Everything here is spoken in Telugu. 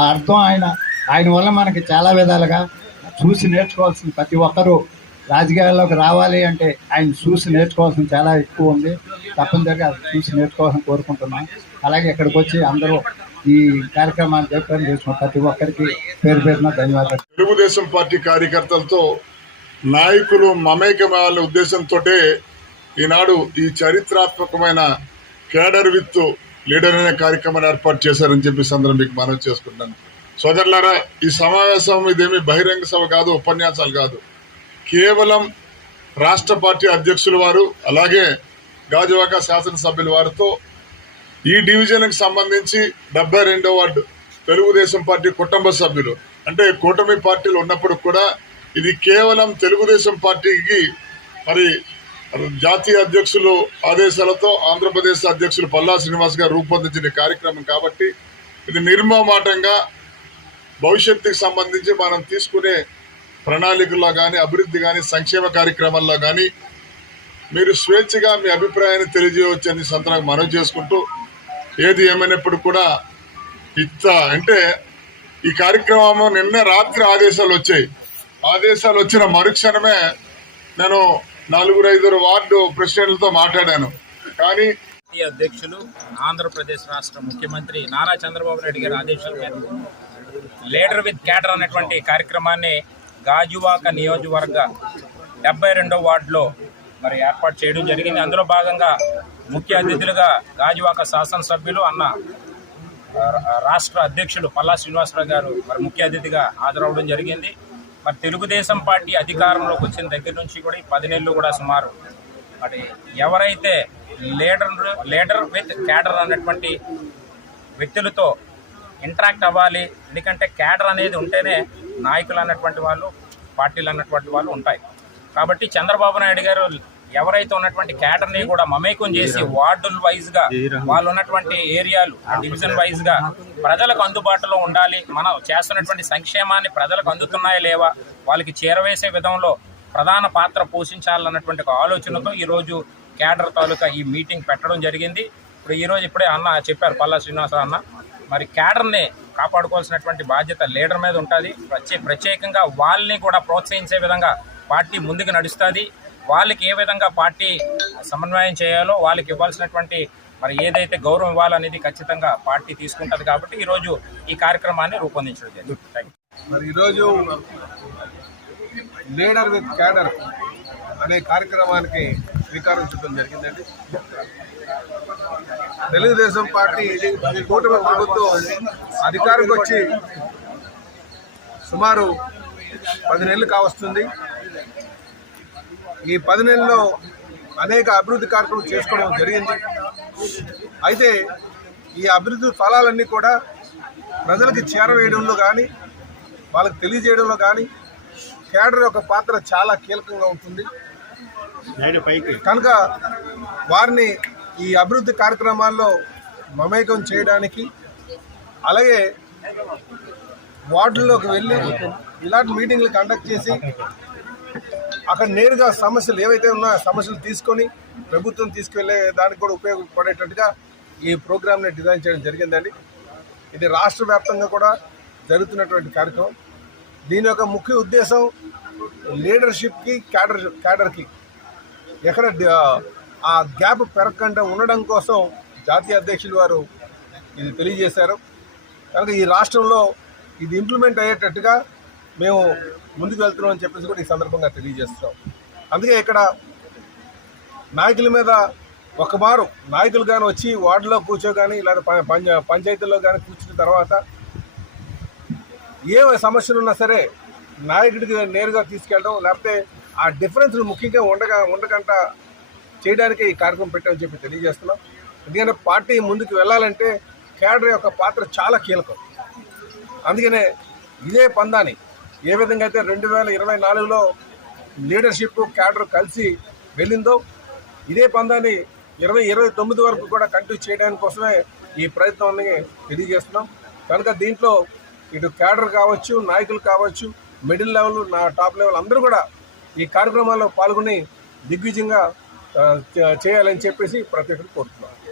ఆ అర్థం ఆయన ఆయన వల్ల మనకి చాలా విధాలుగా చూసి నేర్చుకోవాల్సిన ప్రతి ఒక్కరూ రాజకీయాల్లోకి రావాలి అంటే ఆయన చూసి నేర్చుకోవాల్సిన చాలా ఎక్కువ ఉంది. తప్పనిసరిగా అది చూసి నేర్చుకోవాలని కోరుకుంటున్నాం. అలాగే ఇక్కడికి వచ్చి అందరూ ఈ కార్యక్రమాన్ని జయప్రదం చేసుకున్న ప్రతి ఒక్కరికి పేరు పేరున ధన్యవాదాలు. తెలుగుదేశం పార్టీ కార్యకర్తలతో నాయకులు మమేకమయ్యాలనే ఉద్దేశంతో ఈనాడు ఈ చరిత్రాత్మకమైన కేడర్ విత్ లీడర్ అనే కార్యక్రమాన్ని ఏర్పాటు చేశారని చెప్పి ఈ సందర్భం మీకు మనవి చేసుకుంటున్నాను. సోదరులారా ఈ సమావేశం ఇదేమి బహిరంగ సభ కాదు ఉపన్యాసాలు కాదు. కేవలం రాష్ట్ర పార్టీ అధ్యక్షుల వారు అలాగే గాజువాక శాసనసభ్యుల వారితో ఈ డివిజన్కి సంబంధించి డెబ్బై రెండో వార్డు తెలుగుదేశం పార్టీ కుటుంబ సభ్యులు అంటే కూటమి పార్టీలు ఉన్నప్పుడు కూడా ఇది కేవలం తెలుగుదేశం పార్టీకి మరి జాతీయ అధ్యక్షులు ఆదేశాలతో ఆంధ్రప్రదేశ్ అధ్యక్షులు పల్లా శ్రీనివాస్ గారు రూపొందించిన కార్యక్రమం కాబట్టి ఇది నిర్మమాటంగా భవిష్యత్తుకి సంబంధించి మనం తీసుకునే ప్రణాళికల్లో కానీ అభివృద్ధి కానీ సంక్షేమ కార్యక్రమాల్లో కానీ మీరు స్వేచ్ఛగా మీ అభిప్రాయాన్ని తెలియజేయవచ్చని సంతనాకు మనవి చేసుకుంటూ ఏది ఏమైనప్పుడు కూడా ఇత్త అంటే ఈ కార్యక్రమం నిన్న రాత్రి ఆదేశాలు వచ్చాయి. ఆదేశాలు వచ్చిన మరుక్షణమే నేను నలుగురు ఐదుగురు వార్డు ప్రెసిడెంట్లతో మాట్లాడాను. కానీ అధ్యక్షులు ఆంధ్రప్రదేశ్ రాష్ట్ర ముఖ్యమంత్రి నారా చంద్రబాబు నాయుడు గారి ఆదేశాల మేరకు లీడర్ విత్ క్యాడర్ అనేటువంటి కార్యక్రమాన్ని గాజువాక నియోజకవర్గ డెబ్బై రెండో వార్డులో మరి ఏర్పాటు చేయడం జరిగింది. అందులో భాగంగా ముఖ్య అతిథులుగా గాజువాక శాసనసభ్యులు అన్న రాష్ట్ర అధ్యక్షులు పల్లా శ్రీనివాసరావు గారు మరి ముఖ్య అతిథిగా హాజరవడం జరిగింది. మరి తెలుగుదేశం పార్టీ అధికారంలోకి వచ్చిన దగ్గర నుంచి కూడా ఈ పది నెలలు కూడా సుమారు. మరి ఎవరైతే లీడర్ లీడర్ విత్ క్యాడర్ అనేటువంటి వ్యక్తులతో ఇంటరాక్ట్ అవ్వాలి ఎందుకంటే క్యాడర్ అనేది ఉంటేనే నాయకులు అన్నటువంటి వాళ్ళు పార్టీలు అన్నటువంటి వాళ్ళు ఉంటాయి. కాబట్టి చంద్రబాబు నాయుడు గారు ఎవరైతే ఉన్నటువంటి క్యాడర్ని కూడా మమేకం చేసి వార్డుల వైజ్గా వాళ్ళు ఉన్నటువంటి ఏరియాలు డివిజన్ వైజ్గా ప్రజలకు అందుబాటులో ఉండాలి. మనం చేస్తున్నటువంటి సంక్షేమాన్ని ప్రజలకు అందుతున్నాయా లేవా? వాళ్ళకి చేరవేసే విధంలో ప్రధాన పాత్ర పోషించాలన్నటువంటి ఒక ఆలోచనతో ఈరోజు క్యాడర్ తాలూకా ఈ మీటింగ్ పెట్టడం జరిగింది. ఇప్పుడు ఈరోజు ఇప్పుడే అన్న చెప్పారు పల్లా శ్రీనివాసరావు అన్న. మరి క్యాడర్ని కాపాడుకోవాల్సినటువంటి బాధ్యత లీడర్ మీద ఉంటుంది. ప్రత్యే ప్రత్యేకంగా వాళ్ళని కూడా ప్రోత్సహించే విధంగా పార్టీ ముందుకు నడుస్తుంది. వాళ్ళకి ఏ విధంగా పార్టీ సమన్వయం చేయాలో వాళ్ళకి ఇవ్వాల్సినటువంటి మరి ఏదైతే గౌరవం ఇవ్వాలనేది ఖచ్చితంగా పార్టీ తీసుకుంటుంది కాబట్టి ఈరోజు ఈ కార్యక్రమాన్ని రూపొందించడం జరిగింది. మరి ఈరోజు లీడర్ విత్ క్యాడర్ అనే కార్యక్రమానికి శ్రీకారం చుట్టడం జరిగిందండి. తెలుగుదేశం పార్టీ కూటమి ప్రభుత్వం అధికారంకి వచ్చి సుమారు పది నెలలు కావస్తుంది. ఈ పది నెలల్లో అనేక అభివృద్ధి కార్యక్రమాలు చేసుకోవడం జరిగింది. అయితే ఈ అభివృద్ధి ఫలాలన్నీ కూడా ప్రజలకు చేరవేయడంలో కానీ వాళ్ళకి తెలియజేయడంలో కానీ కేడర్ యొక్క పాత్ర చాలా కీలకంగా ఉంటుంది. కనుక వారిని ఈ అభివృద్ధి కార్యక్రమాల్లో మమేకం చేయడానికి అలాగే వార్డుల్లోకి వెళ్ళి ఇలాంటి మీటింగ్లు కండక్ట్ చేసి అక్కడ నేరుగా సమస్యలు ఏవైతే ఉన్నాయో సమస్యలు తీసుకొని ప్రభుత్వం తీసుకువెళ్ళే దానికి కూడా ఉపయోగపడేటట్టుగా ఈ ప్రోగ్రామ్ని డిజైన్ చేయడం జరిగిందండి. ఇది రాష్ట్ర వ్యాప్తంగా కూడా జరుగుతున్నటువంటి కార్యక్రమం. దీని యొక్క ముఖ్య ఉద్దేశం లీడర్షిప్కి క్యాడర్ క్యాడర్కి ఎక్కడ ఆ గ్యాప్ పెరగకుండా ఉండడం కోసం జాతీయ అధ్యక్షులు వారు ఇది తెలియజేశారు. కనుక ఈ రాష్ట్రంలో ఇది ఇంప్లిమెంట్ అయ్యేటట్టుగా మేము ముందుకు వెళ్తున్నాం అని చెప్పేసి కూడా ఈ సందర్భంగా తెలియజేస్తున్నాం. అందుకే ఇక్కడ నాయకుల మీద ఒక మారు నాయకులు కానీ వచ్చి వార్డులో కూర్చో కానీ లేదా ప- పంచ పంచాయతీల్లో కానీ కూర్చున్న తర్వాత ఏ సమస్యలు ఉన్నా సరే నాయకుడికి నేరుగా తీసుకెళ్ళడం లేకపోతే ఆ డిఫరెన్స్లు ముఖ్యంగా ఉండగా ఉండకుండా చేయడానికి ఈ కార్యక్రమం పెట్టామని చెప్పి తెలియజేస్తున్నాం. ఎందుకంటే పార్టీ ముందుకు వెళ్ళాలంటే కేడర్ యొక్క పాత్ర చాలా కీలకం. అందుకనే ఇదే పందాన్ని ఏ విధంగా అయితే రెండు వేల ఇరవై నాలుగులో లీడర్షిప్ క్యాడర్ కలిసి వెళ్ళిందో ఇదే పందాన్ని ఇరవై ఇరవై తొమ్మిది వరకు కూడా కంటిన్యూ చేయడానికి కోసమే ఈ ప్రయత్నాన్ని తెలియజేస్తున్నాం. కనుక దీంట్లో ఇటు క్యాడర్ కావచ్చు నాయకులు కావచ్చు మిడిల్ లెవెల్ నా టాప్ లెవెల్ అందరూ కూడా ఈ కార్యక్రమాల్లో పాల్గొని దిగ్విజయంగా చేయాలని చెప్పేసి ప్రతి ఒక్కరు కోరుతున్నాను